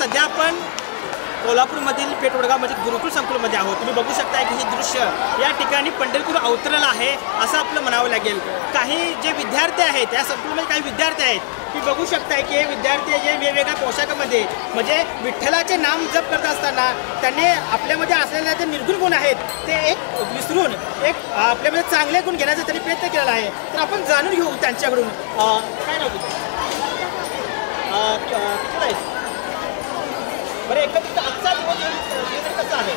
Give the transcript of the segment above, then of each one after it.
सध्या आपण कोल्हापूरमधील पेठवडगावमध्ये गुरुकुल संकुलमध्ये आहोत। तुम्ही बघू शकता की हे दृश्य या ठिकाणी पंढरपूर अवतरलं आहे असं आपलं म्हणावं लागेल। काही जे विद्यार्थी आहेत या संकुलमध्ये काही विद्यार्थी आहेत, तुम्ही बघू शकता की हे विद्यार्थी जे वेगवेगळ्या पोशाखामध्ये म्हणजे विठ्ठलाचे नाम जप करत असताना त्यांनी आपल्यामध्ये असलेले जे निर्गुण गुण आहेत ते एक विसरून एक आपल्यामध्ये चांगले गुण घेण्याचा त्यांनी प्रयत्न केलेला आहे। तर आपण जाणून घेऊ त्यांच्याकडून काय नाव तुझं? कुठलं आहे बरं? एकत्रित आजचा दिवस कसा आहे?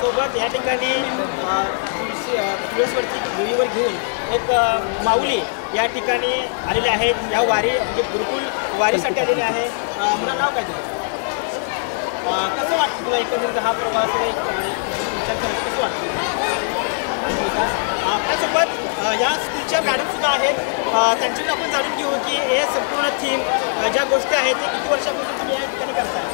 सोबत या ठिकाणी तुळसवरती गुढीवर घेऊन एक माऊली या ठिकाणी आलेले आहेत। या वारी म्हणजे गुरुकुल वारीसाठी आलेले आहे। मला नाव काय तुझं? कसं वाटतं तुला एकंदरीत हा प्रवास विचार करायचं कसं वाटतं? आपल्यासोबत या स्कूलच्या मॅडमसुद्धा आहेत, त्यांच्याकडून आपण जाणून घेऊ की हे संपूर्ण थीम ज्या गोष्टी आहेत ते किती वर्षापासून तुम्ही या ठिकाणी करताय?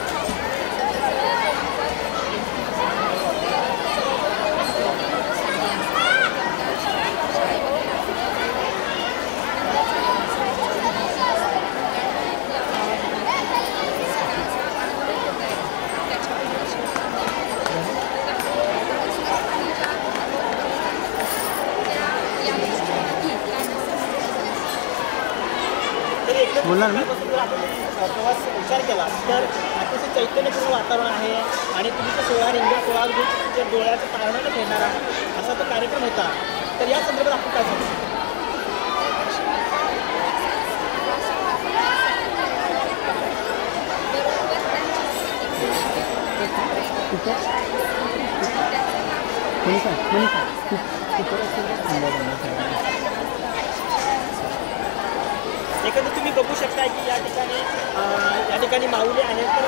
बोला ना। प्रवास विचार केला तर अतिशय चैतन्यपूर्ण वातावरण आहे आणि तुमचा 16 रिंगा 16 तुमच्या डोळ्याच्या तारणाने खेळणारा असा तो कार्यक्रम होता। तर या संदर्भात आपण काय सांगू? एकंदर तुम्ही बघू शकता की या ठिकाणी माऊली आहेत। तर